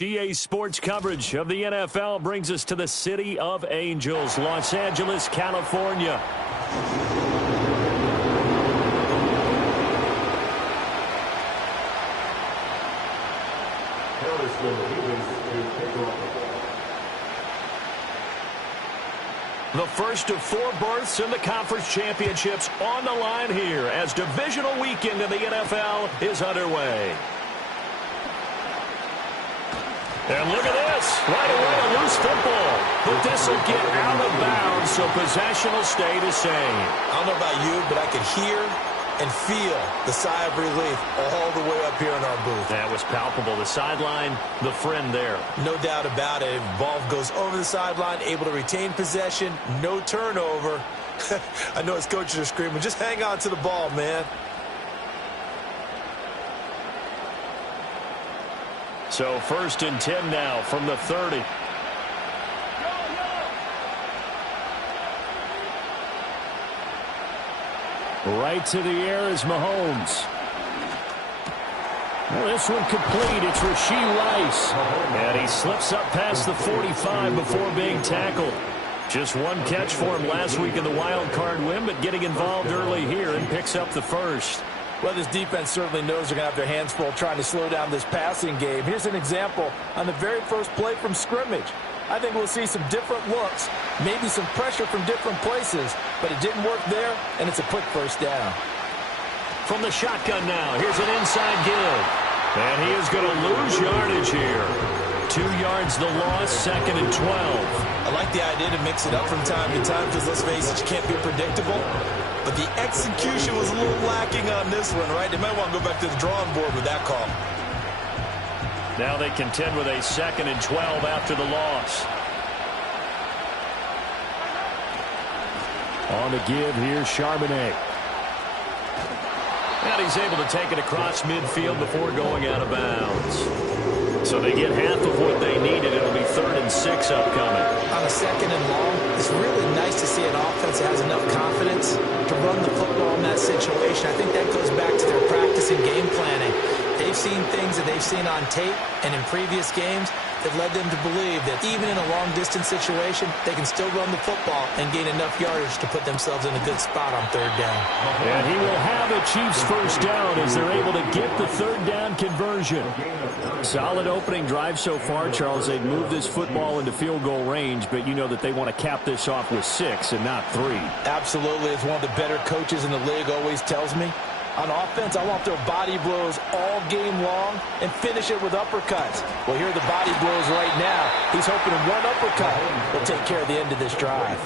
GA Sports coverage of the NFL brings us to the City of Angels, Los Angeles, California. The first of 4 berths in the conference championships on the line here as divisional weekend in the NFL is underway. And look at this. Right away, a loose football. But this will get out of bounds, so possession will stay the same. I don't know about you, but I could hear and feel the sigh of relief all the way up here in our booth. That was palpable. The sideline, the friend there. No doubt about it. Ball goes over the sideline, able to retain possession, no turnover. I know his coaches are screaming, just hang on to the ball, man. So 1st and 10 now from the 30. Right to the air is Mahomes. Well, this one complete. It's Rashee Rice. And he slips up past the 45 before being tackled. Just one catch for him last week in the wild card win, but getting involved early here and picks up the first. Well, this defense certainly knows they're going to have their hands full trying to slow down this passing game. Here's an example on the very first play from scrimmage. I think we'll see some different looks, maybe some pressure from different places, but it didn't work there, and it's a quick first down. From the shotgun now, here's an inside give. And he is going to lose yardage here. 2 yards the loss, 2nd and 12. I like the idea to mix it up from time to time because, let's face it, you can't be predictable. But the execution was a little lacking on this one, right? They might want to go back to the drawing board with that call. Now they contend with a 2nd and 12 after the loss. On the give, here's Charbonnet. And he's able to take it across midfield before going out of bounds. So they get half of what they needed. It'll be 3rd and 6 upcoming. On a 2nd and long, it's really nice to see an offense that has enough confidence to run the football in that situation. I think that goes back to their practice and game planning. They've seen things that they've seen on tape and in previous games that led them to believe that even in a long-distance situation, they can still run the football and gain enough yardage to put themselves in a good spot on 3rd down. And he will have a Chiefs first down as they're able to get the 3rd down conversion. Solid opening drive so far, Charles. They've moved this football into field goal range, but you know that they want to cap this off with 6 and not 3. Absolutely. As one of the better coaches in the league always tells me, on offense, I want their body blows all game long and finish it with uppercuts. Well, here are the body blows right now. He's hoping one uppercut will take care of the end of this drive.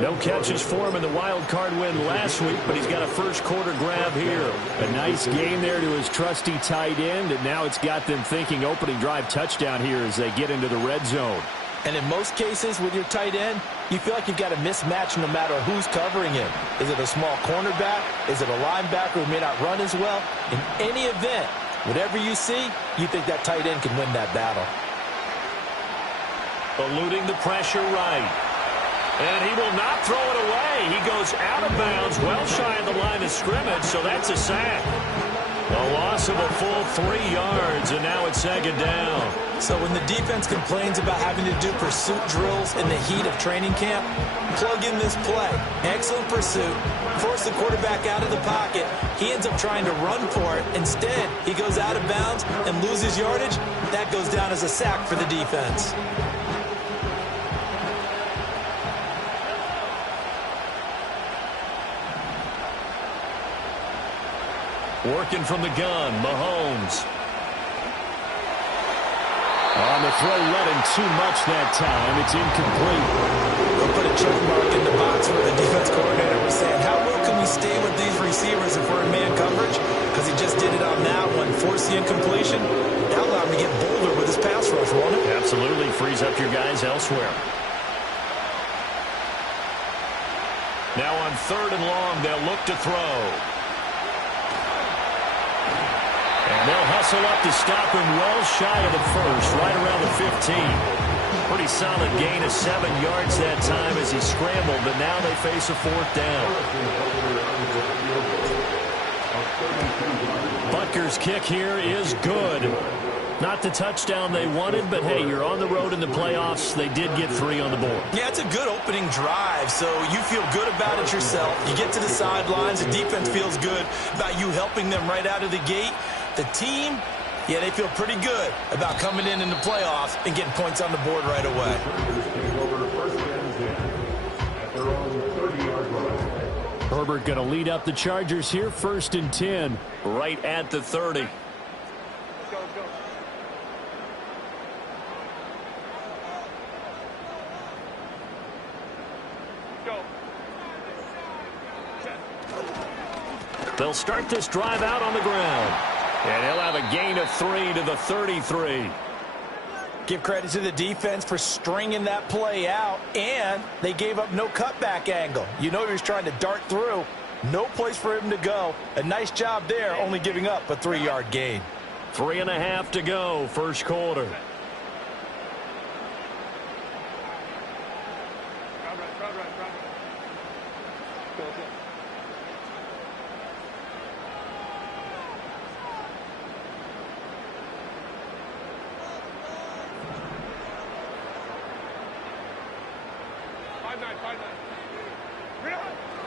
No catches for him in the wild card win last week, but he's got a first quarter grab here. A nice game there to his trusty tight end, and now it's got them thinking opening drive touchdown here as they get into the red zone. And in most cases with your tight end, you feel like you've got a mismatch no matter who's covering him. Is it a small cornerback? Is it a linebacker who may not run as well? In any event, whatever you see, you think that tight end can win that battle. Eluding the pressure right. And he will not throw it away. He goes out of bounds, well shy of the line of scrimmage, so that's a sack. A loss of a full 3 yards, and now it's 2nd down. So when the defense complains about having to do pursuit drills in the heat of training camp, plug in this play. Excellent pursuit. Force the quarterback out of the pocket. He ends up trying to run for it. Instead, he goes out of bounds and loses yardage. That goes down as a sack for the defense. Working from the gun, Mahomes. On the throw, letting too much that time. It's incomplete. They'll put a check mark in the box where the defense coordinator was saying, how well can we stay with these receivers if we're in man coverage? Because he just did it on that one, forced the incompletion. That allowed him to get bolder with his pass rush, won't it? Absolutely. Frees up your guys elsewhere. Now on 3rd and long, they'll look to throw. And they'll hustle up to stop him well shy of the first, right around the 15. Pretty solid gain of 7 yards that time as he scrambled, but now they face a 4th down. Butker's kick here is good. Not the touchdown they wanted, but hey, you're on the road in the playoffs. They did get 3 on the board. Yeah, it's a good opening drive, so you feel good about it yourself. You get to the sidelines, the defense feels good about you helping them right out of the gate. The team, yeah, they feel pretty good about coming in the playoffs and getting points on the board right away. Herbert going to lead up the Chargers here, 1st and 10, right at the 30. They'll start this drive out on the ground. And he'll have a gain of 3 to the 33. Give credit to the defense for stringing that play out, and they gave up no cutback angle. You know he was trying to dart through. No place for him to go. A nice job there, only giving up a 3-yard gain. 3.5 to go, first quarter.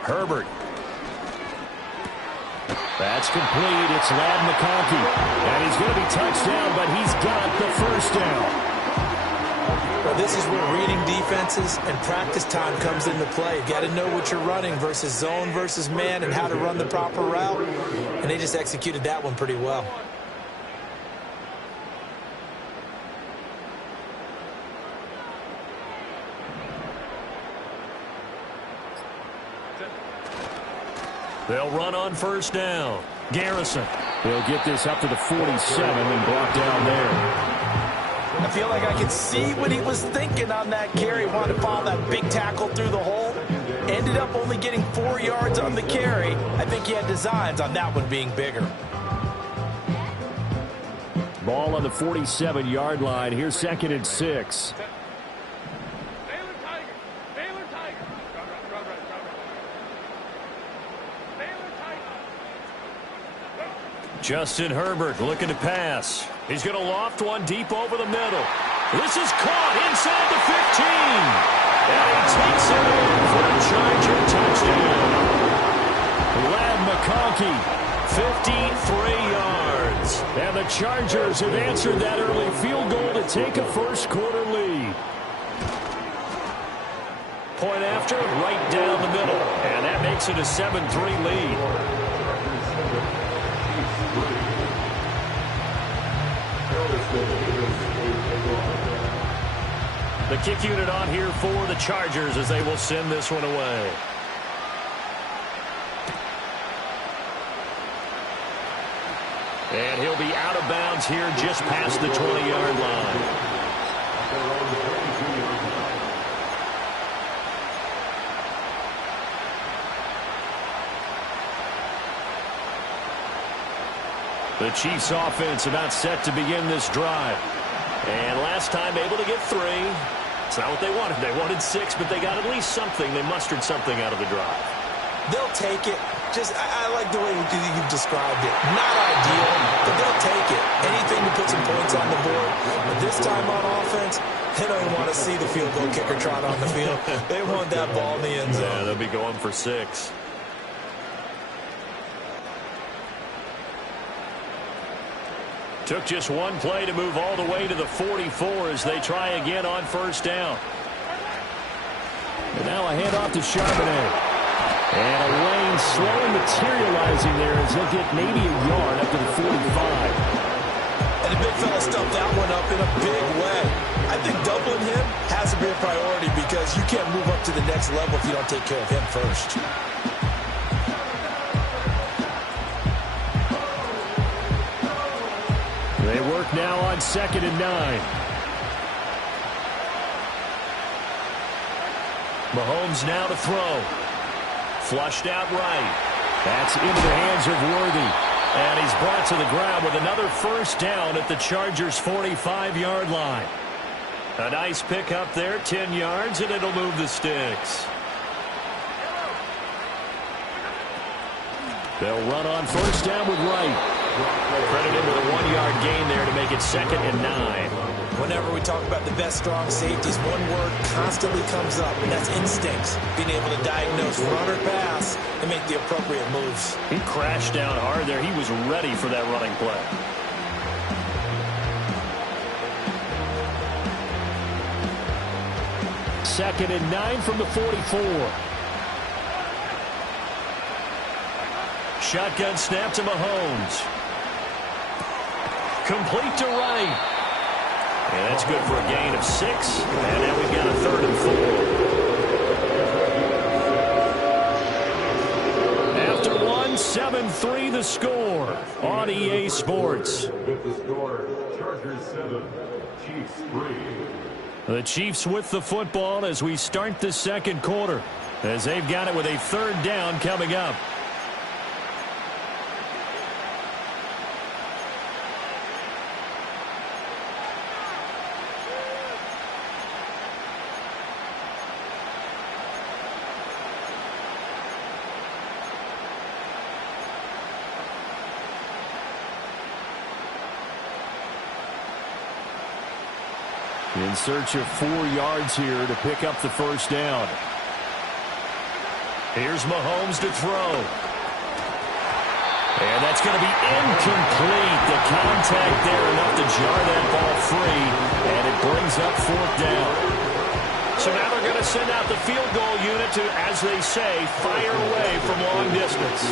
Herbert. That's complete. It's Ladd McConkey. And he's going to be touched down, but he's got the first down. Well, this is where reading defenses and practice time comes into play. You got to know what you're running versus zone versus man and how to run the proper route. And they just executed that one pretty well. They'll run on first down. Garrison. They'll get this up to the 47 and brought down there. I feel like I could see what he was thinking on that carry. Wanted to follow that big tackle through the hole. Ended up only getting 4 yards on the carry. I think he had designs on that one being bigger. Ball on the 47-yard line. Here's 2nd and 6. Justin Herbert looking to pass. He's going to loft one deep over the middle. This is caught inside the 15. And he takes it in for a Charger touchdown. Ladd McConkey, 53 yards. And the Chargers have answered that early field goal to take a first quarter lead. Point after, right down the middle. And that makes it a 7-3 lead. The kick unit on here for the Chargers as they will send this one away. And he'll be out of bounds here just past the 20-yard line. The Chiefs offense about set to begin this drive. And last time able to get 3. It's not what they wanted. They wanted 6, but they got at least something. They mustered something out of the drive. They'll take it. I like the way you've described it. Not ideal, but they'll take it. Anything to put some points on the board. But this time on offense, they don't even want to see the field goal kicker trot on the field. They want that ball in the end zone. Yeah, they'll be going for 6. Took just one play to move all the way to the 44 as they try again on first down. And now a handoff to Charbonnet. And a lane slowly materializing there as he'll get maybe a yard up to the 45. And the big fella stuffed that one up in a big way. I think doubling him has to be a priority because you can't move up to the next level if you don't take care of him first. They work now on 2nd and 9. Mahomes now to throw. Flushed out right. That's into the hands of Worthy. And he's brought to the ground with another first down at the Chargers' 45-yard line. A nice pick up there, 10 yards, and it'll move the sticks. They'll run on first down with Wright. Credit into the 1-yard gain there to make it 2nd and 9. Whenever we talk about the best strong safeties, one word constantly comes up, and that's instincts. Being able to diagnose run or pass and make the appropriate moves. He crashed down hard there. He was ready for that running play. Second and 9 from the 44. Shotgun snap to Mahomes. Complete to Wright. And that's good for a gain of 6. And now we've got a 3rd and 4. After 7-3 the score on EA Sports. With the score, Chargers 7, Chiefs 3. The Chiefs with the football as we start the second quarter, as they've got it with a 3rd down coming up. In search of 4 yards here to pick up the 1st down. Here's Mahomes to throw. And that's going to be incomplete. The contact there enough to jar that ball free. And it brings up 4th down. So now they're going to send out the field goal unit to, as they say, fire away from long distance.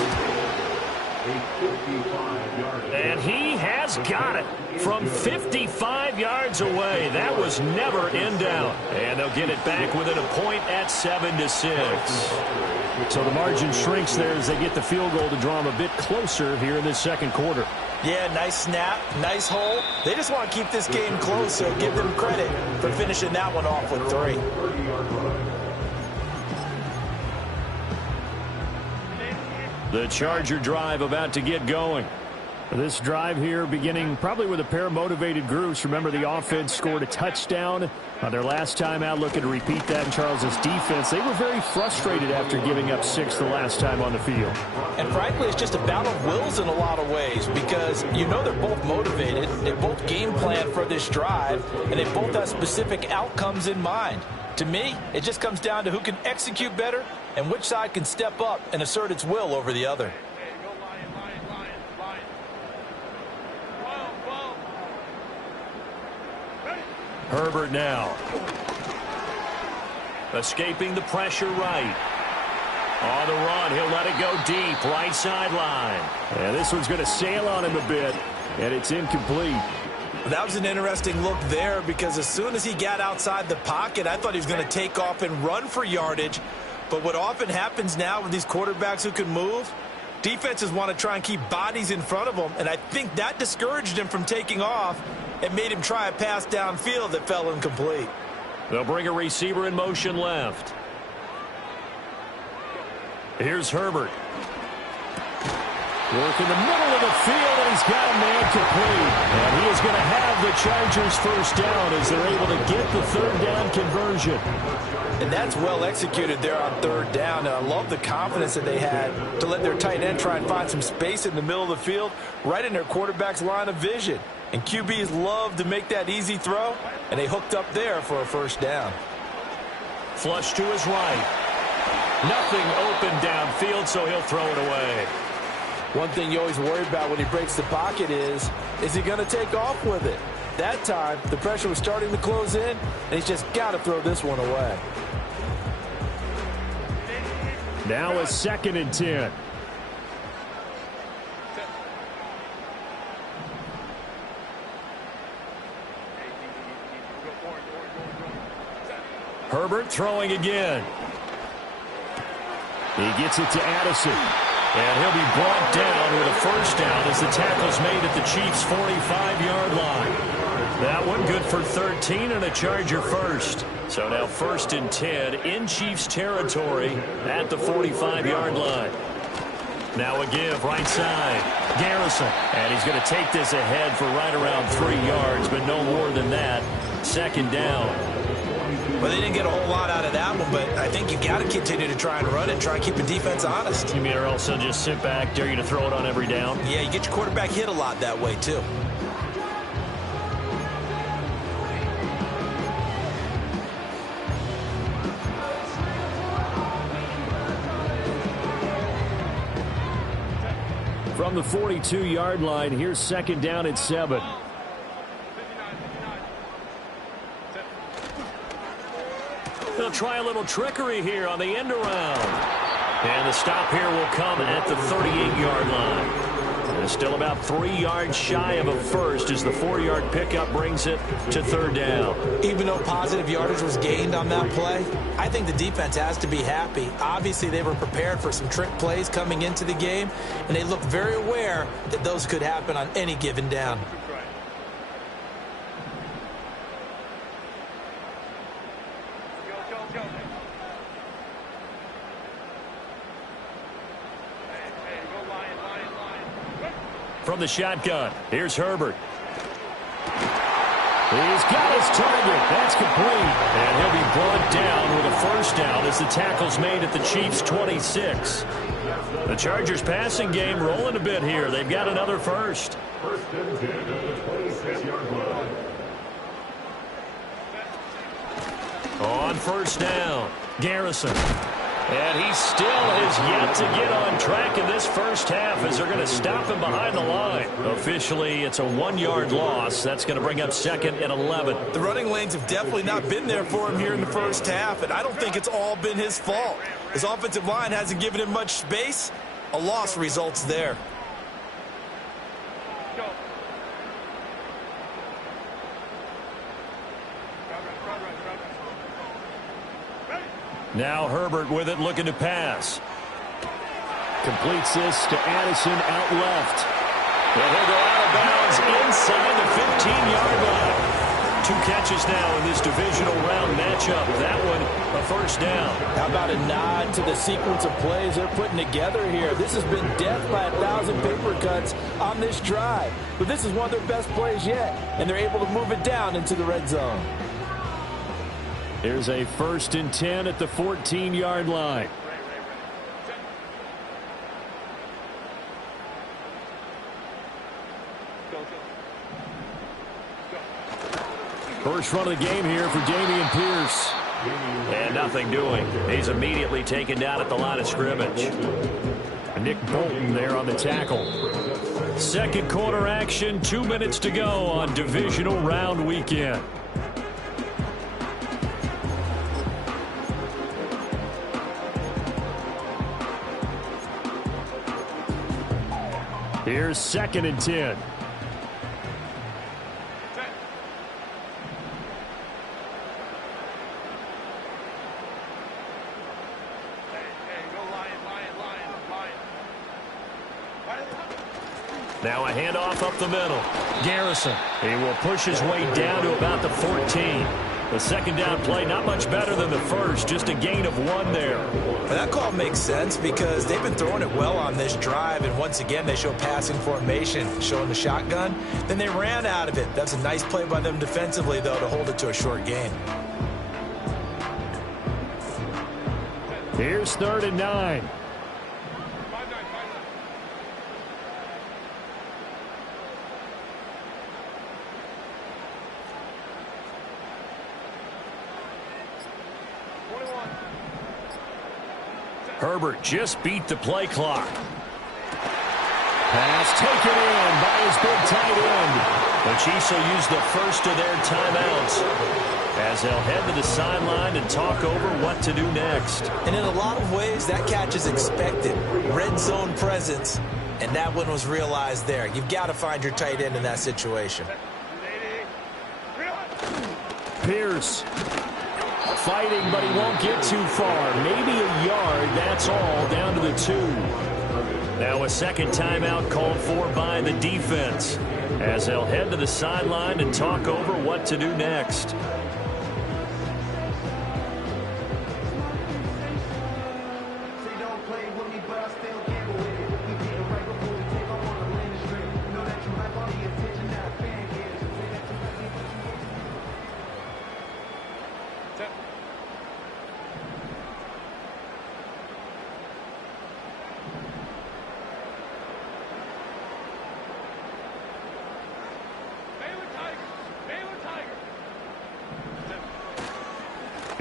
And he has got it from 55 yards away. That was never in doubt. And they'll get it back within a point at 7-6. So the margin shrinks there as they get the field goal to draw them a bit closer here in this second quarter. Yeah, nice snap, nice hole. They just want to keep this game close, so give them credit for finishing that one off with 3. The Charger drive about to get going. This drive here beginning probably with a pair of motivated groups. Remember, the offense scored a touchdown on their last time out. Looking to repeat that in Charles's defense. They were very frustrated after giving up 6 the last time on the field. And frankly, it's just a battle of wills in a lot of ways, because you know they're both motivated. They both game plan for this drive, and they both have specific outcomes in mind. To me, it just comes down to who can execute better and which side can step up and assert its will over the other. Herbert now. Escaping the pressure right. On the run, he'll let it go deep, right sideline. And this one's going to sail on him a bit, and it's incomplete. That was an interesting look there, because as soon as he got outside the pocket, I thought he was going to take off and run for yardage. But what often happens now with these quarterbacks who can move, defenses want to try and keep bodies in front of them, and I think that discouraged him from taking off and made him try a pass downfield that fell incomplete. They'll bring a receiver in motion left. Here's Herbert. Work in the middle of the field, and he's got a man complete. And he is going to have the Chargers 1st down as they're able to get the 3rd down conversion. And that's well executed there on 3rd down. And I love the confidence that they had to let their tight end try and find some space in the middle of the field, right in their quarterback's line of vision. And QBs love to make that easy throw, and they hooked up there for a 1st down. Flush to his right. Nothing open downfield, so he'll throw it away. One thing you always worry about when he breaks the pocket is he going to take off with it? That time, the pressure was starting to close in, and he's just got to throw this one away. Now a 2nd and 10. Herbert throwing again. He gets it to Addison. And he'll be brought down with a 1st down as the tackle's made at the Chiefs' 45-yard line. That one good for 13 and a Charger 1st. So now 1st and 10 in Chiefs territory at the 45-yard line. Now a give right side. Garrison. And he's going to take this ahead for right around 3 yards, but no more than that. 2nd down. Well, they didn't get a whole lot out of that one, but I think you got to continue to try and run it, try and keep the defense honest. You mean or else they'll just sit back, dare you to throw it on every down? Yeah, you get your quarterback hit a lot that way, too. From the 42-yard line, here's second down at 7. They'll try a little trickery here on the end around. And the stop here will come at the 38-yard line. And still about 3 yards shy of a first as the 4-yard pickup brings it to third down. Even though positive yardage was gained on that play, I think the defense has to be happy. Obviously, they were prepared for some trick plays coming into the game, and they looked very aware that those could happen on any given down. From the shotgun, here's Herbert. He's got his target. That's complete. And he'll be brought down with a first down as the tackle's made at the Chiefs' 26. The Chargers' passing game rolling a bit here. They've got another first. First and 10 at the 26-yard line. On first down, Garrison. And he still has yet to get on track in this first half as they're going to stop him behind the line. Officially, it's a 1-yard loss. That's going to bring up second and 11. The running lanes have definitely not been there for him here in the first half, and I don't think it's all been his fault. His offensive line hasn't given him much space. A loss results there. Now Herbert with it, looking to pass. Completes this to Addison out left. And he'll go out of bounds inside the 15-yard line. 2 catches now in this divisional round matchup. That one, a first down. How about a nod to the sequence of plays they're putting together here? This has been death by 1,000 paper cuts on this drive. But this is one of their best plays yet, and they're able to move it down into the red zone. Here's a first and 10 at the 14-yard line. First run of the game here for Dameon Pierce. And nothing doing. He's immediately taken down at the line of scrimmage. Nick Bolton there on the tackle. Second quarter action, 2 minutes to go on divisional round weekend. Here's second and 10. Now a handoff up the middle. Garrison. He will push his way down to about the 14. The second down play not much better than the first. Just a gain of 1 there. Well, that call makes sense because they've been throwing it well on this drive. And once again, they show passing formation, showing the shotgun. Then they ran out of it. That's a nice play by them defensively, though, to hold it to a short gain. Here's third and 9. Herbert just beat the play clock. Pass taken in by his big tight end. The Chiefs will use the first of their timeouts as they'll head to the sideline and talk over what to do next. And in a lot of ways, that catch is expected. Red zone presence, and that one was realized there. You've got to find your tight end in that situation. Pierce. Fighting, but he won't get too far. Maybe a yard, that's all, down to the 2. Now a second timeout called for by the defense as they'll head to the sideline and talk over what to do next.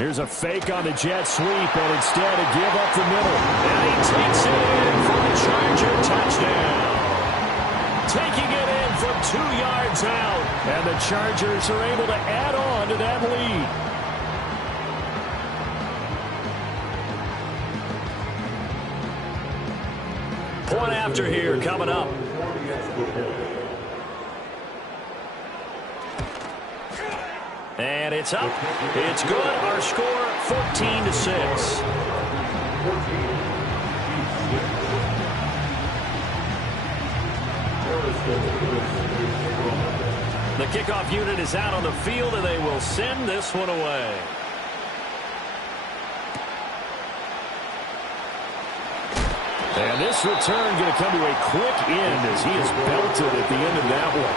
Here's a fake on the jet sweep, and instead a give up the middle. And he takes it in for a Charger touchdown. Taking it in from 2 yards out. And the Chargers are able to add on to that lead. Point after here coming up. And it's up. It's good. Our score 14-6. The kickoff unit is out on the field, and they will send this one away. And this return going to come to a quick end as he is belted at the end of that one.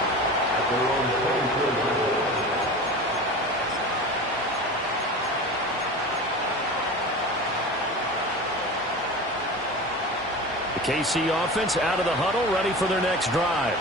The KC offense out of the huddle, ready for their next drive.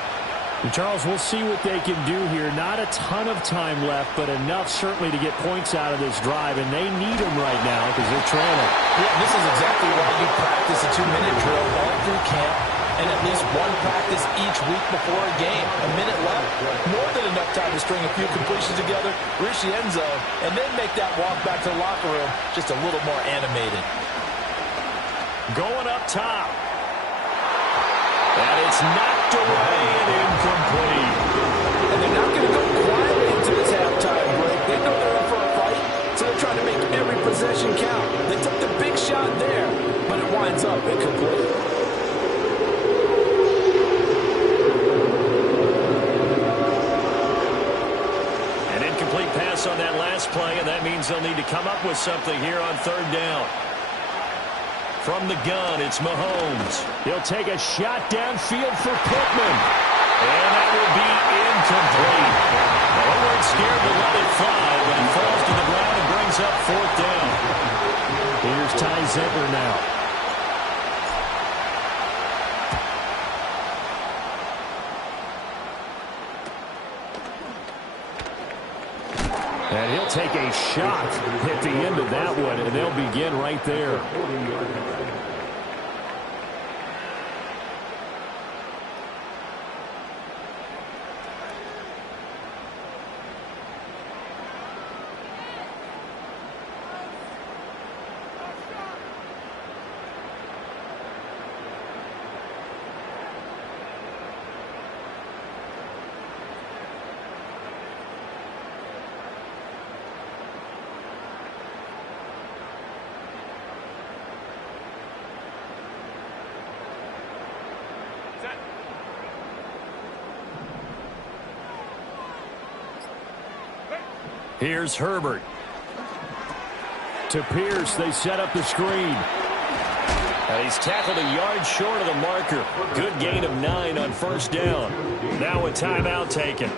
And Charles, we'll see what they can do here. Not a ton of time left, but enough certainly to get points out of this drive, and they need them right now because they're trailing. Yeah, this is exactly why you practice a 2-minute drill all through camp and at least one practice each week before a game. A minute left, more than enough time to string a few completions together, reach the end zone, and then make that walk back to the locker room just a little more animated. Going up top. And it's knocked away and incomplete. And they're not going to go quietly into this halftime break. They know they're in for a fight, so they're trying to make every possession count. They took the big shot there, but it winds up incomplete. An incomplete pass on that last play, and that means they'll need to come up with something here on third down. From the gun, it's Mahomes. He'll take a shot downfield for Pittman. And that will be incomplete. They weren't scared to let it fly, but it falls to the ground and brings up fourth down. Here's Ty Zentner now. And he'll take a shot at the end of that one, and they'll begin right there. Here's Herbert. To Pierce, they set up the screen. And he's tackled a yard short of the marker. Good gain of 9 on first down. Now a timeout taken.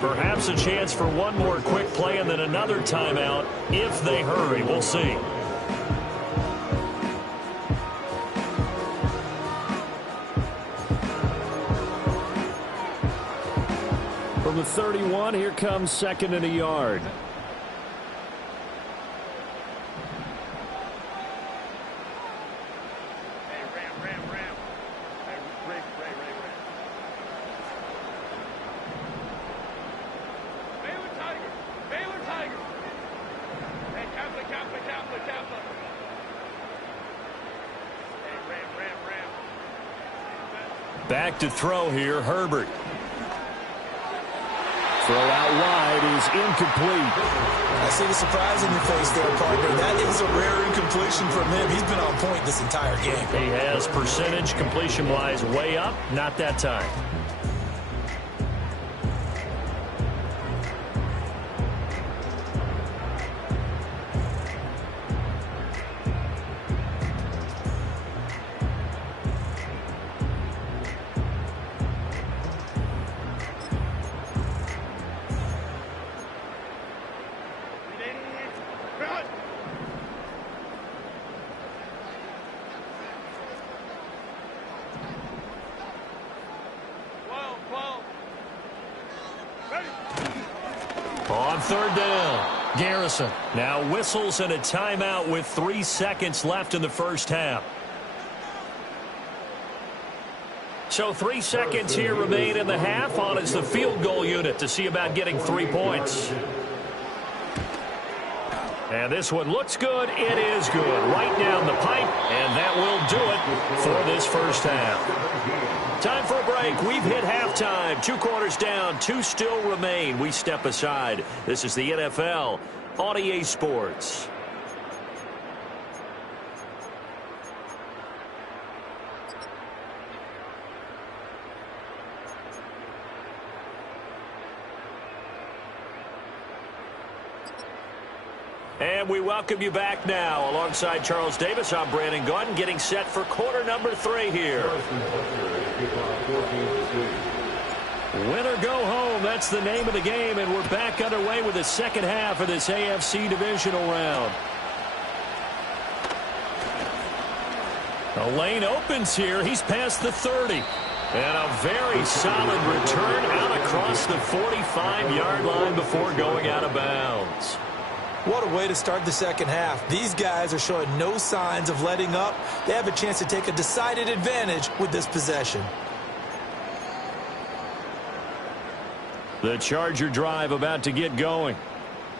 Perhaps a chance for one more quick play and then another timeout if they hurry. We'll see. From the 31, here comes second and a yard. Back to throw here, Herbert. Throw out wide is incomplete. I see the surprise in your face there, partner. That is a rare incompletion from him. He's been on point this entire game. He has percentage completion-wise way up. Not that time. On third down. Garrison now whistles and a timeout with 3 seconds left in the first half. So 3 seconds here remain in the half. On is the field goal unit to see about getting 3 points. And this one looks good. It is good. Right down the pipe, and that will do it for this first half. Time for a break. We've hit halftime. 2 quarters down, 2 still remain. We step aside. This is the NFL on EA Sports. And we welcome you back now. Alongside Charles Davis, I'm Brandon Gaudin, getting set for quarter number 3 here. Win or go home, that's the name of the game, and we're back underway with the second half of this AFC divisional round. The lane opens here. He's past the 30. And a very solid return out across the 45-yard line before going out of bounds. What a way to start the second half. These guys are showing no signs of letting up. They have a chance to take a decided advantage with this possession. The Charger drive about to get going.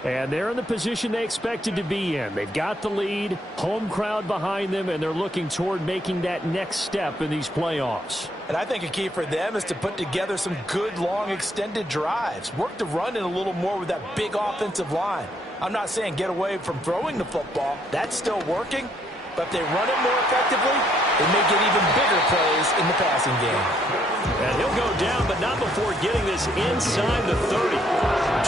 And they're in the position they expected to be in. They've got the lead, home crowd behind them, and they're looking toward making that next step in these playoffs. And I think a key for them is to put together some good, long, extended drives. Work the run in a little more with that big offensive line. I'm not saying get away from throwing the football. That's still working. But if they run it more effectively, they may get even bigger plays in the passing game. And he'll go down, but not before getting this inside the 30.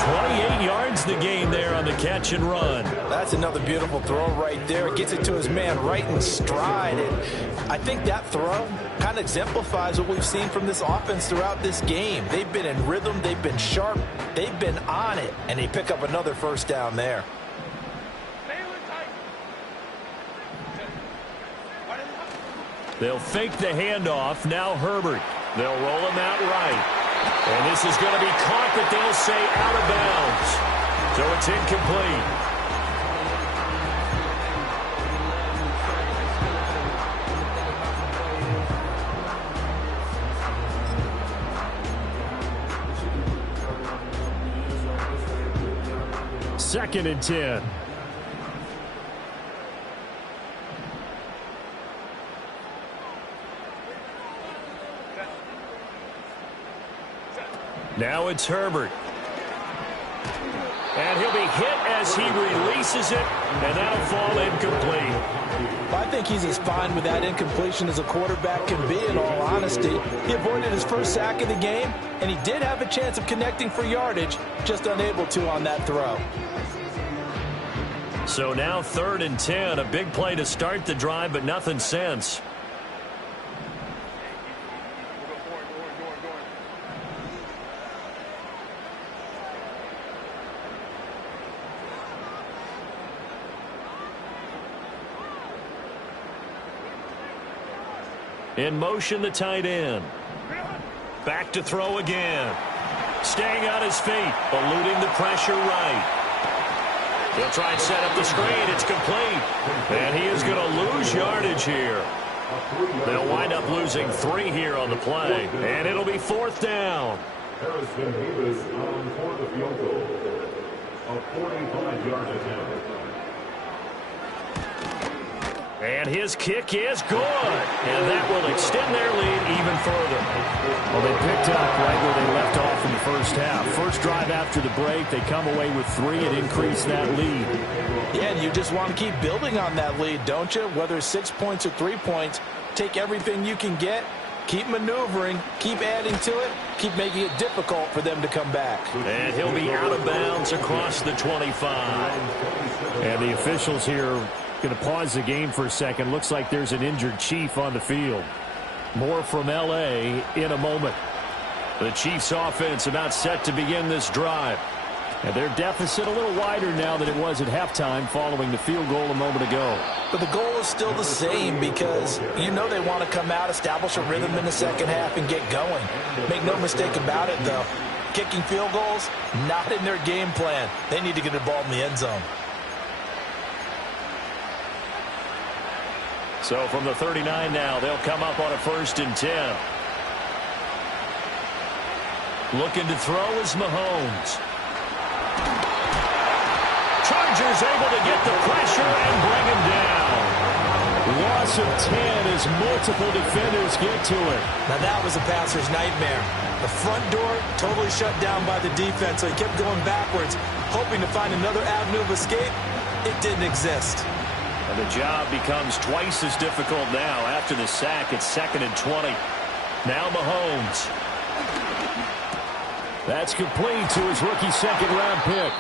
28 yards the gain there on the catch and run. That's another beautiful throw right there. It gets it to his man right in stride. And I think that throw kind of exemplifies what we've seen from this offense throughout this game. They've been in rhythm. They've been sharp. They've been on it. And they pick up another first down there. They'll fake the handoff. Now Herbert. They'll roll him out right. And this is going to be caught, but they'll say out of bounds. So it's incomplete. Second and 10. Now it's Herbert. And he'll be hit as he releases it, and that'll fall incomplete. I think he's as fine with that incompletion as a quarterback can be, in all honesty. He avoided his first sack of the game, and he did have a chance of connecting for yardage, just unable to on that throw. So now 3rd and 10, a big play to start the drive, but nothing since. In motion, the tight end. Back to throw again. Staying on his feet, eluding the pressure right. He'll try and set up the screen. It's complete. And he is going to lose yardage here. They'll wind up losing 3 here on the play. And it'll be 4th down. Harrison Davis on for the field goal. A 45-yard attempt. And his kick is good. And that will extend their lead even further. Well, they picked up right where they left off in the first half. First drive after the break, they come away with 3 and increase that lead. Yeah, and you just want to keep building on that lead, don't you? Whether it's 6 points or 3 points, take everything you can get, keep maneuvering, keep adding to it, keep making it difficult for them to come back. And he'll be out of bounds across the 25. And the officials here going to pause the game for a second. Looks like there's an injured Chief on the field. More from L.A. in a moment. The Chiefs offense about set to begin this drive. And their deficit a little wider now than it was at halftime following the field goal a moment ago. But the goal is still the same because you know they want to come out, establish a rhythm in the second half, and get going. Make no mistake about it, though. Kicking field goals, not in their game plan. They need to get the ball in the end zone. So from the 39 now, they'll come up on a 1st and 10. Looking to throw is Mahomes. Chargers able to get the pressure and bring him down. Loss of 10 as multiple defenders get to it. Now that was a passer's nightmare. The front door totally shut down by the defense, so he kept going backwards, hoping to find another avenue of escape. It didn't exist. And the job becomes twice as difficult now after the sack. It's 2nd and 20. Now Mahomes. That's complete to his rookie 2nd-round pick.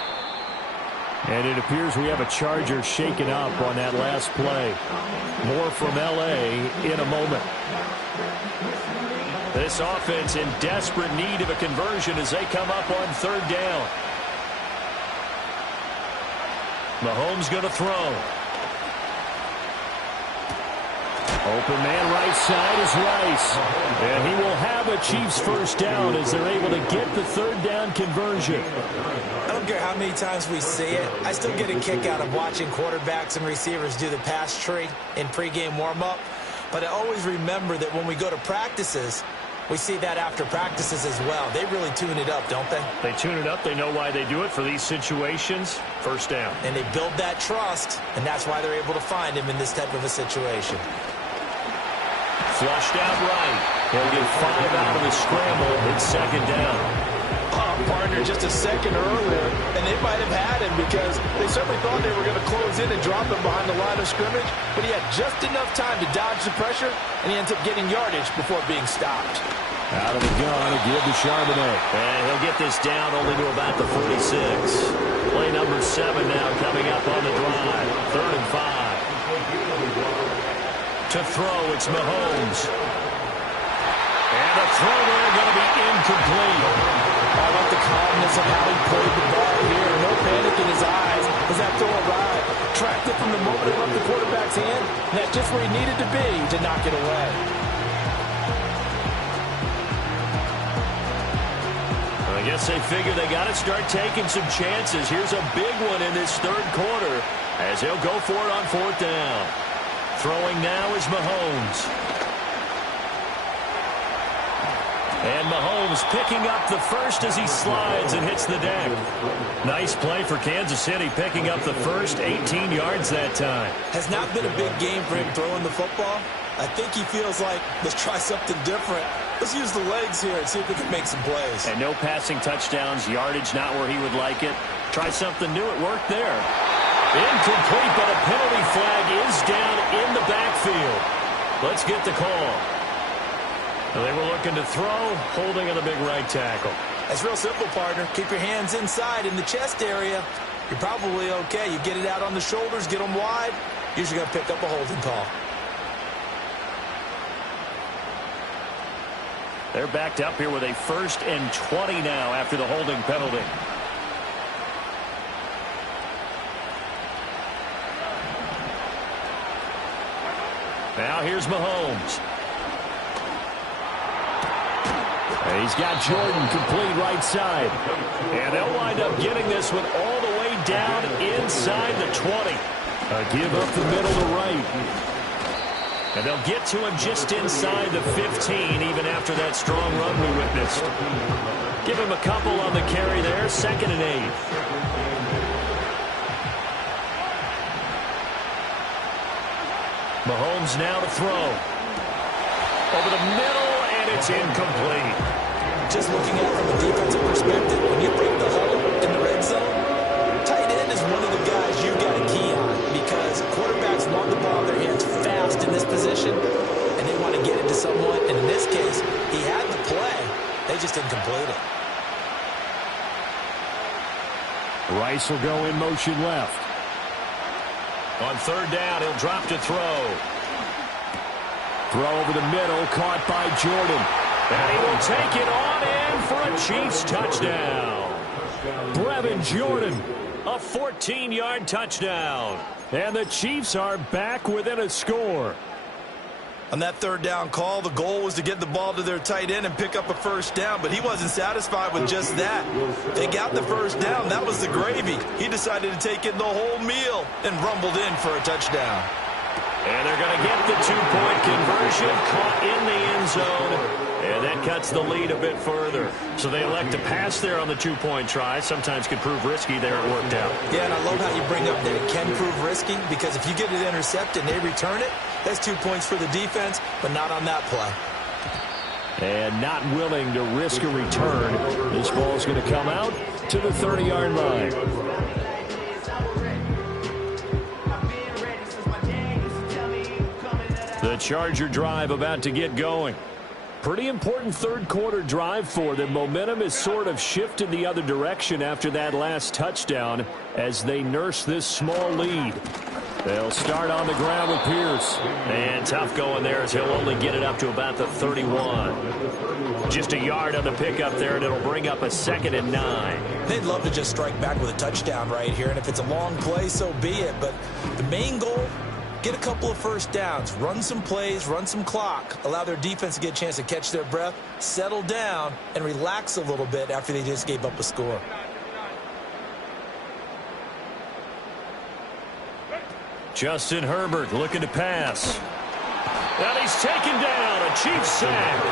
And it appears we have a Charger shaken up on that last play. More from L.A. in a moment. This offense in desperate need of a conversion as they come up on 3rd down. Mahomes going to throw. Open man right side is Rice. And he will have a Chiefs 1st down as they're able to get the 3rd down conversion. I don't care how many times we see it. I still get a kick out of watching quarterbacks and receivers do the pass tree in pregame warm-up. But I always remember that when we go to practices, we see that after practices as well. They really tune it up, don't they? They tune it up. They know why they do it for these situations. 1st down. And they build that trust, and that's why they're able to find him in this type of a situation. Flushed out right. He'll get 5 out of the scramble. It's 2nd down. Partner just a second earlier, and they might have had him because they certainly thought they were going to close in and drop him behind the line of scrimmage, but he had just enough time to dodge the pressure, and he ends up getting yardage before being stopped. Out of the gun to give to Charbonnet. And he'll get this down only to about the 46. Play number 7 now coming up on the drive. 3rd and 5. To throw, it's Mahomes. And a throw there going to be incomplete. I like the calmness of how he played the ball here. No panic in his eyes as that throw arrived. Tracked it from the moment it left the quarterback's hand, and that's just where he needed to be to knock it away. I guess they figure they got to start taking some chances. Here's a big one in this 3rd quarter as he'll go for it on 4th down. Throwing now is Mahomes. And Mahomes picking up the 1st as he slides and hits the deck. Nice play for Kansas City, picking up the 1st, 18 yards that time. Has not been a big game for him throwing the football. I think he feels like, let's try something different. Let's use the legs here and see if we can make some plays. And no passing touchdowns, yardage not where he would like it. Try something new, it worked there. Incomplete, but a penalty flag is down in the backfield. Let's get the call. They were looking to throw, holding on the big right tackle. It's real simple, partner. Keep your hands inside in the chest area. You're probably okay. You get it out on the shoulders, get them wide. Usually going to pick up a holding call. They're backed up here with a 1st and 20 now after the holding penalty. Now here's Mahomes. He's got Jordan complete right side. And they'll wind up getting this one all the way down inside the 20. A give up the middle to right. And they'll get to him just inside the 15, even after that strong run we witnessed. Give him a couple on the carry there, 2nd and 8. Mahomes now to throw. Over the middle, and it's incomplete. Just looking at it from a defensive perspective, when you break the huddle in the red zone, tight end is one of the guys you got to key on because quarterbacks want the ball in their hands fast in this position, and they want to get it to someone. And in this case, he had the play. They just didn't complete it. Rice will go in motion left. On 3rd down, he'll drop to throw. Throw over the middle, caught by Jordan. And he will take it on in for a Chiefs touchdown. Brevin Jordan, a 14-yard touchdown. And the Chiefs are back within a score. On that third down call, the goal was to get the ball to their tight end and pick up a first down, but he wasn't satisfied with just that. They got the first down. That was the gravy. He decided to take in the whole meal and rumbled in for a touchdown. And they're going to get the two-point conversion, caught in the end zone. And that cuts the lead a bit further. So they elect to pass there on the two-point try. Sometimes could prove risky. There it worked out. Yeah, and I love how you bring up that it can prove risky, because if you get it intercepted and they return it, that's 2 points for the defense, but not on that play. And not willing to risk a return. This ball is going to come out to the 30-yard line. The Charger drive about to get going. Pretty important third-quarter drive for them. Momentum has sort of shifted the other direction after that last touchdown as they nurse this small lead. They'll start on the ground with Pierce. And tough going there as he'll only get it up to about the 31. Just a yard on the pickup there, and it'll bring up a 2nd and 9. They'd love to just strike back with a touchdown right here, and if it's a long play, so be it. But the main goal, get a couple of first downs, run some plays, run some clock, allow their defense to get a chance to catch their breath, settle down, and relax a little bit after they just gave up a score. Justin Herbert looking to pass. And he's taken down. A Chiefs sack.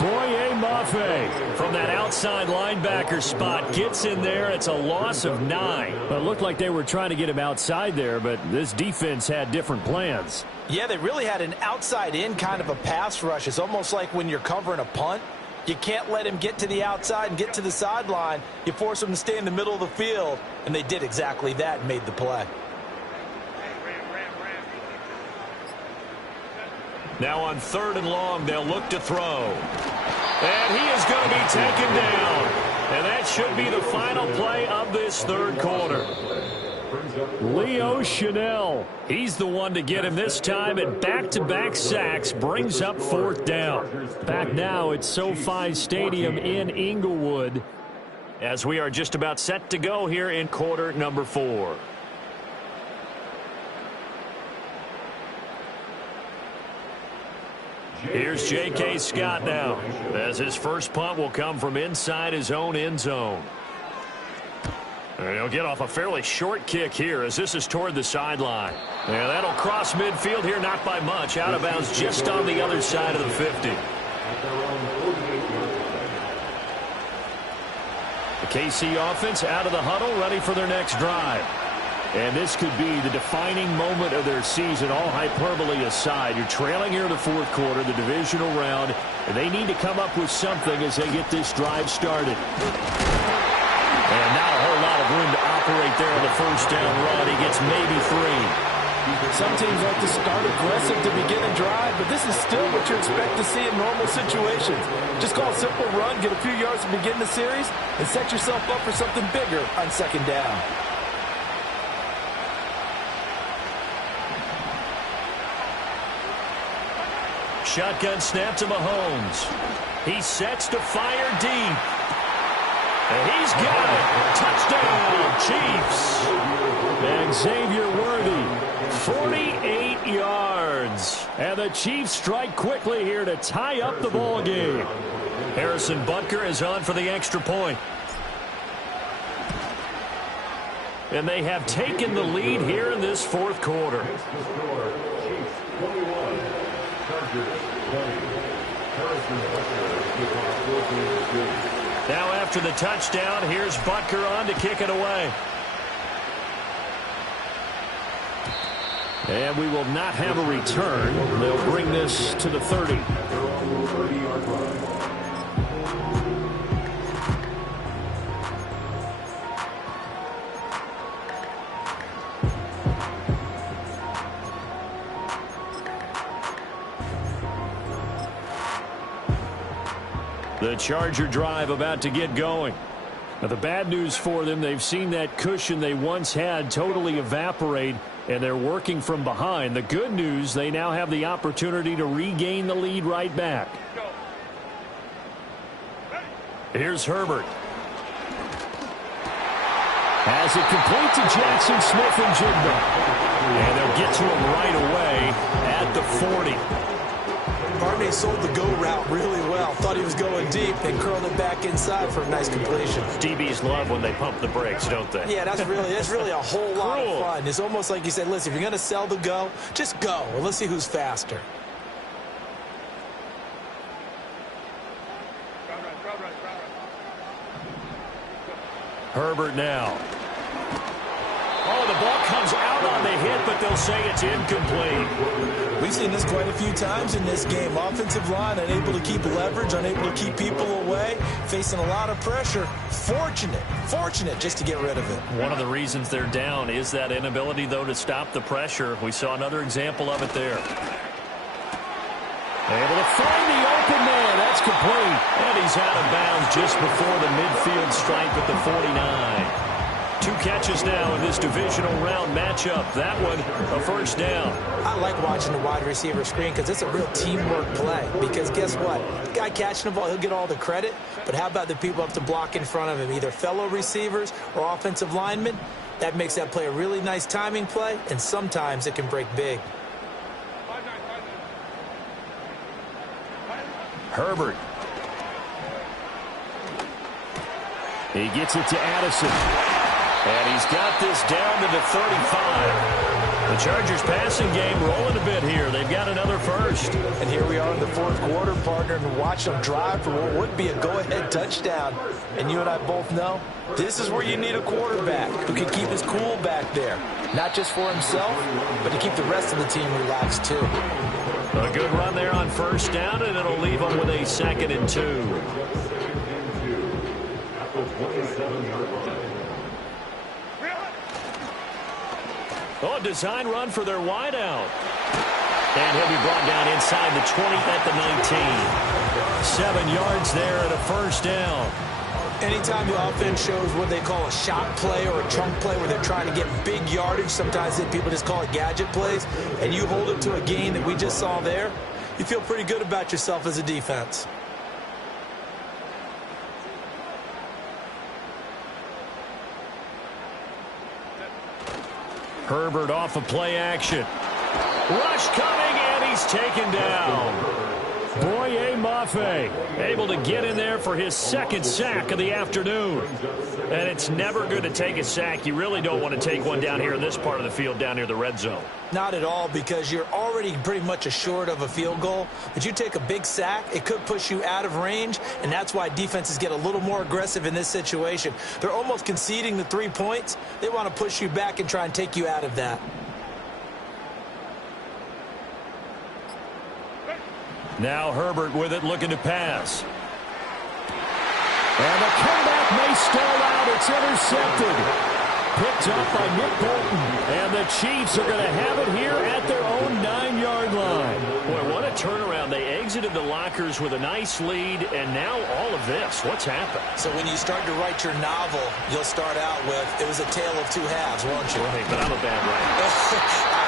Boye Mafe from that outside linebacker spot gets in there. It's a loss of 9. But it looked like they were trying to get him outside there, but this defense had different plans. Yeah, they really had an outside-in kind of a pass rush. It's almost like when you're covering a punt. You can't let him get to the outside and get to the sideline. You force him to stay in the middle of the field, and they did exactly that and made the play. Now on 3rd and long, they'll look to throw. And he is going to be taken down. And that should be the final play of this third quarter. Leo Chanel, he's the one to get him this time, and back-to-back sacks brings up 4th down. Back now at SoFi Stadium in Inglewood as we are just about set to go here in quarter number 4. Here's J.K. Scott now, as his first punt will come from inside his own end zone. And he'll get off a fairly short kick here as this is toward the sideline. Yeah, that'll cross midfield here, not by much. Out of bounds just on the other side of the 50. The KC offense out of the huddle, ready for their next drive. And this could be the defining moment of their season, all hyperbole aside. You're trailing here in the 4th quarter, the divisional round, and they need to come up with something as they get this drive started. And not a whole lot of room to operate there on the first down run. He gets maybe 3. Some teams like to start aggressive to begin a drive, but this is still what you expect to see in normal situations. Just call a simple run, get a few yards to begin the series, and set yourself up for something bigger on 2nd down. Shotgun snap to Mahomes. He sets to fire deep. And he's got it. Touchdown, Chiefs. And Xavier Worthy, 48 yards. And the Chiefs strike quickly here to tie up the ball game. Harrison Butker is on for the extra point. And they have taken the lead here in this 4th quarter. Now after the touchdown, here's Butker on to kick it away. And we will not have a return. They'll bring this to the 30. The Charger drive about to get going. Now, the bad news for them, they've seen that cushion they once had totally evaporate, and they're working from behind. The good news, they now have the opportunity to regain the lead right back. Here's Herbert. Has it complete to Jackson Smith and Jigba. And they'll get to him right away at the 40. Barney sold the go route really well. Thought he was going deep, then curled it back inside for a nice completion. DBs love when they pump the brakes, don't they? Yeah, that's really a whole lot of fun. It's almost like you said, listen, if you're going to sell the go, just go. Well, let's see who's faster. Herbert now. Oh, the ball comes out on the hit, but they'll say it's incomplete. We've seen this quite a few times in this game. Offensive line unable to keep leverage, unable to keep people away, facing a lot of pressure. Fortunate just to get rid of it. One of the reasons they're down is that inability, though, to stop the pressure. We saw another example of it there. Able to find the open man. That's complete. And he's out of bounds just before the midfield stripe at the 49. 2 catches now in this divisional round matchup. That one, a first down. I like watching the wide receiver screen because it's a real teamwork play. Because guess what? The guy catching the ball, he'll get all the credit. But how about the people up to block in front of him, either fellow receivers or offensive linemen? That makes that play a really nice timing play, and sometimes it can break big. Herbert. He gets it to Addison. And he's got this down to the 35. The Chargers passing game rolling a bit here. They've got another first. And here we are in the fourth quarter, partner, and watch them drive for what would be a go-ahead touchdown. And you and I both know this is where you need a quarterback who can keep his cool back there. Not just for himself, but to keep the rest of the team relaxed too. A good run there on first down, and it'll leave them with a 2nd and 2. At the 27-yard line. Oh, design run for their wideout. And he'll be brought down inside the 20 at the 19. 7 yards there and a first down. Anytime the offense shows what they call a shot play or a chunk play where they're trying to get big yardage, sometimes people just call it gadget plays, and you hold it to a gain that we just saw there, you feel pretty good about yourself as a defense. Herbert off of play action. Rush coming, and he's taken down. Boye Mafe able to get in there for his 2nd sack of the afternoon. And it's never good to take a sack. You really don't want to take one down here in this part of the field, down near the red zone. Not at all, because you're already pretty much assured of a field goal. But you take a big sack, it could push you out of range, and that's why defenses get a little more aggressive in this situation. They're almost conceding the 3 points. They want to push you back and try and take you out of that. Now Herbert with it, looking to pass. And the comeback may stall out. It's intercepted. Picked up by Nick Bolton. And the Chiefs are going to have it here at their own 9-yard line. Boy, what a turnaround. They exited the lockers with a nice lead, and now all of this. What's happened? So when you start to write your novel, you'll start out with, it was a tale of 2 halves, won't you? Right, but I'm a bad writer.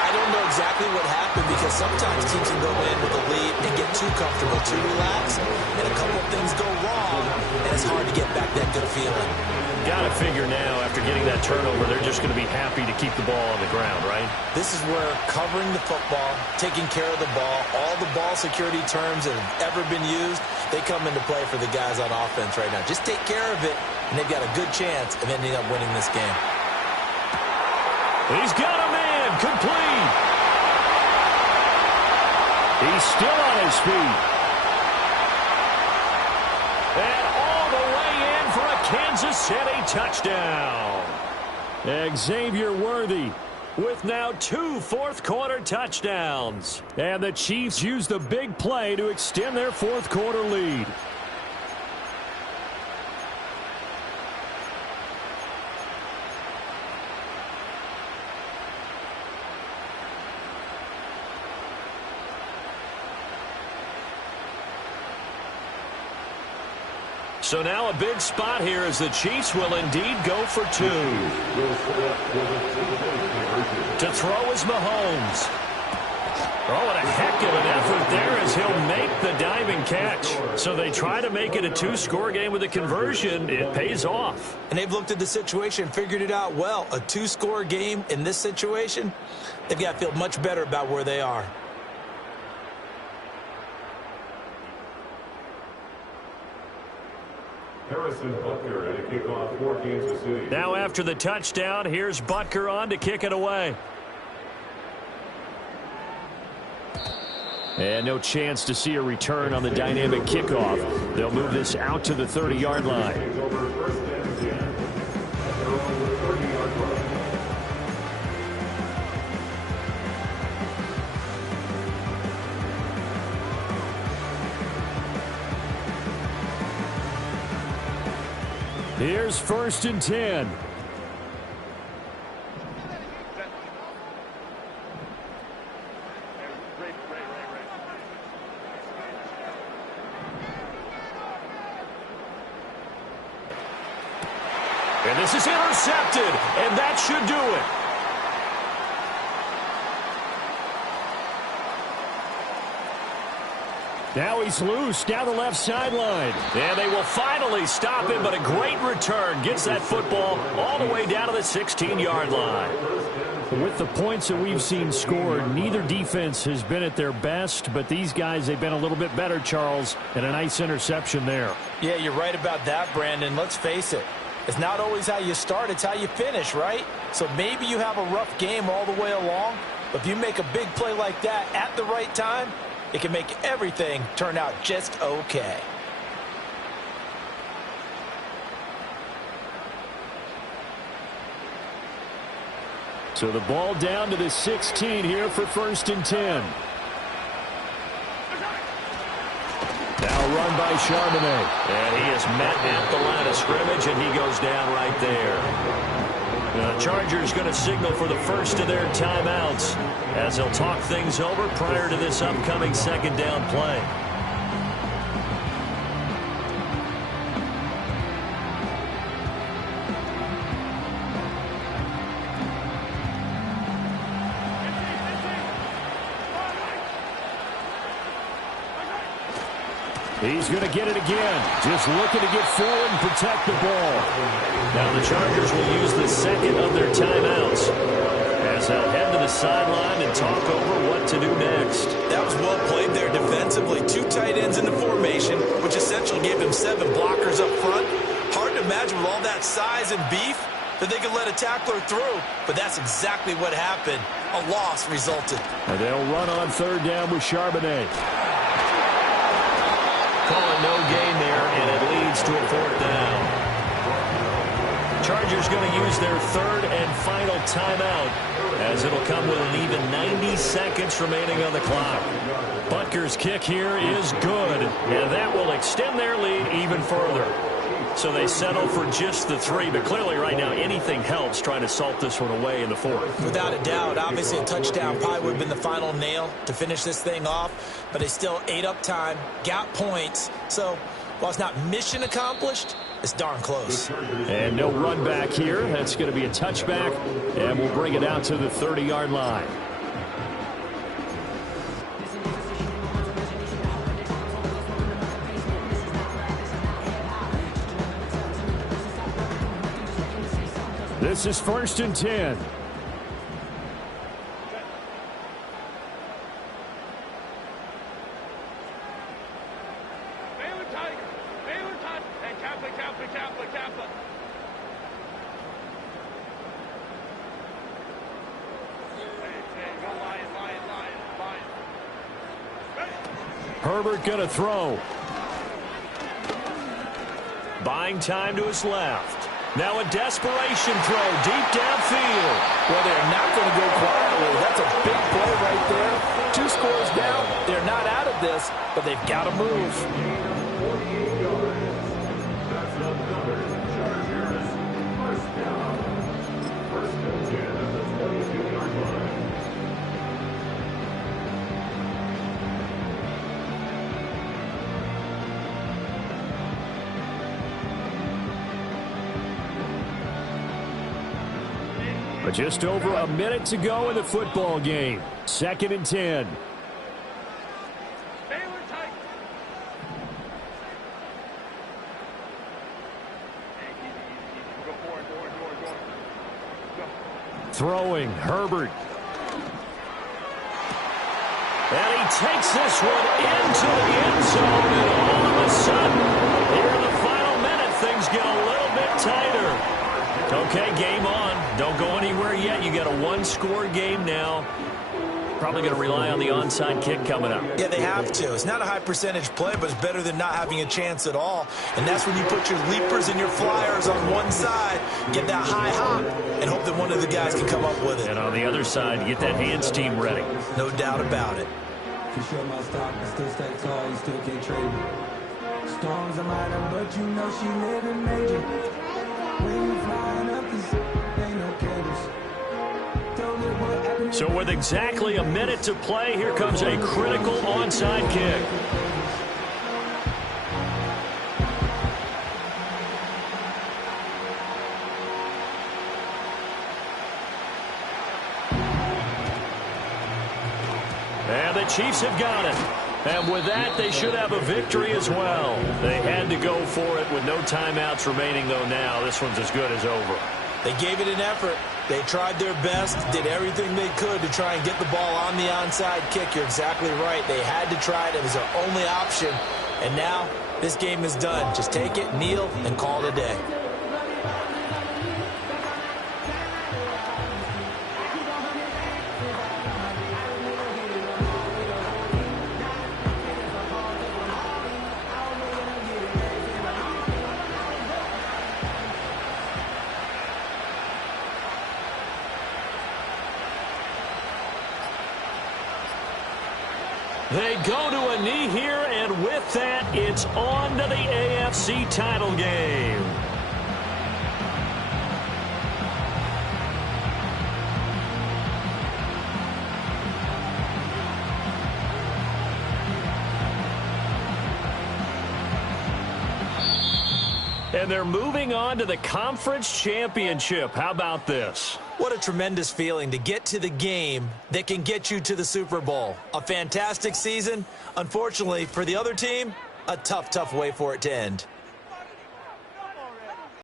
I don't know exactly what happened, because sometimes teams can go in with a lead and get too comfortable, too relaxed, and a couple of things go wrong, and it's hard to get back that good feeling. Got to figure now, after getting that turnover, they're just going to be happy to keep the ball on the ground, right? This is where covering the football, taking care of the ball, all the ball security terms that have ever been used, they come into play for the guys on offense right now. Just take care of it, and they've got a good chance of ending up winning this game. He's got a man, complete. He's still on his feet. And all the way in for a Kansas City touchdown. Xavier Worthy with now 2 fourth-quarter touchdowns. And the Chiefs use the big play to extend their fourth-quarter lead. So now a big spot here as the Chiefs will indeed go for 2. To throw is Mahomes. Oh, what a heck of an effort there as he'll make the diving catch. So they try to make it a 2-score game with a conversion. It pays off. And they've looked at the situation, figured it out well. A 2-score game in this situation, they've got to feel much better about where they are. Harrison Butker to kick off for Kansas City. Now after the touchdown, here's Butker on to kick it away. And no chance to see a return on the dynamic kickoff. They'll move this out to the 30-yard line. Here's 1st and 10. And this is intercepted, and that should do it. Now he's loose down the left sideline. And they will finally stop him, but a great return gets that football all the way down to the 16-yard line. With the points that we've seen scored, neither defense has been at their best, but these guys, they've been a little bit better, Charles, and a nice interception there. Yeah, you're right about that, Brandon. Let's face it. It's not always how you start, it's how you finish, right? So maybe you have a rough game all the way along, but if you make a big play like that at the right time, it can make everything turn out just okay. So the ball down to the 16 here for 1st and 10. Now run by Charbonnet. And he is met at the line of scrimmage, and he goes down right there. The Chargers going to signal for the first of their timeouts as they'll talk things over prior to this upcoming 2nd down play. He's going to get it again. Just looking to get forward and protect the ball. Now the Chargers will use the 2nd of their timeouts as they'll head to the sideline and talk over what to do next. That was well played there defensively. 2 tight ends in the formation, which essentially gave them 7 blockers up front. Hard to imagine with all that size and beef that they could let a tackler through, but that's exactly what happened. A loss resulted. And they'll run on 3rd down with Charbonnet. Calling no gain there, and it leads to a 4th down. Chargers going to use their 3rd and final timeout as it'll come with an even 90 seconds remaining on the clock. Butker's kick here is good, and that will extend their lead even further. So they settle for just the 3, but clearly right now anything helps trying to salt this one away in the 4th. Without a doubt, obviously a touchdown probably would have been the final nail to finish this thing off, but they still ate up time, got points. So while it's not mission accomplished, it's darn close. And no run back here. That's going to be a touchback, and we'll bring it out to the 30-yard line. This is 1st and 10. Herbert going to throw. Buying time to his left. Now a desperation throw deep downfield. Well, they're not going to go quietly. That's a big play right there. 2 scores down. They're not out of this, but they've got to move. Just over a minute to go in the football game. 2nd and 10. Throwing, Herbert. And he takes this one into the end zone, and all of a sudden, here in the final minute, things get a little bit tighter. Okay, game on. Don't go anywhere yet. You got a one-score game now. Probably going to rely on the onside kick coming up. Yeah, they have to. It's not a high-percentage play, but it's better than not having a chance at all. And that's when you put your leapers and your flyers on one side, get that high hop, and hope that one of the guys can come up with it. And on the other side, get that hands team ready. No doubt about it. For sure my stock, I still stay tall, you still can't trade me. Storms are minor, but you know she living major. When you flying up, ain't no cables. So with exactly a minute to play, here comes a critical onside kick. And the Chiefs have got it. And with that, they should have a victory as well. They had to go for it with no timeouts remaining, though now this one's as good as over. They gave it an effort. They tried their best, did everything they could to try and get the ball on the onside kick. You're exactly right. They had to try it. It was their only option. And now this game is done. Just take it, kneel, and call it a day. They go to a knee here, and with that, it's on to the AFC title game. And they're moving on to the conference championship. How about this? What a tremendous feeling to get to the game that can get you to the Super Bowl. A fantastic season. Unfortunately, for the other team, a tough, tough way for it to end.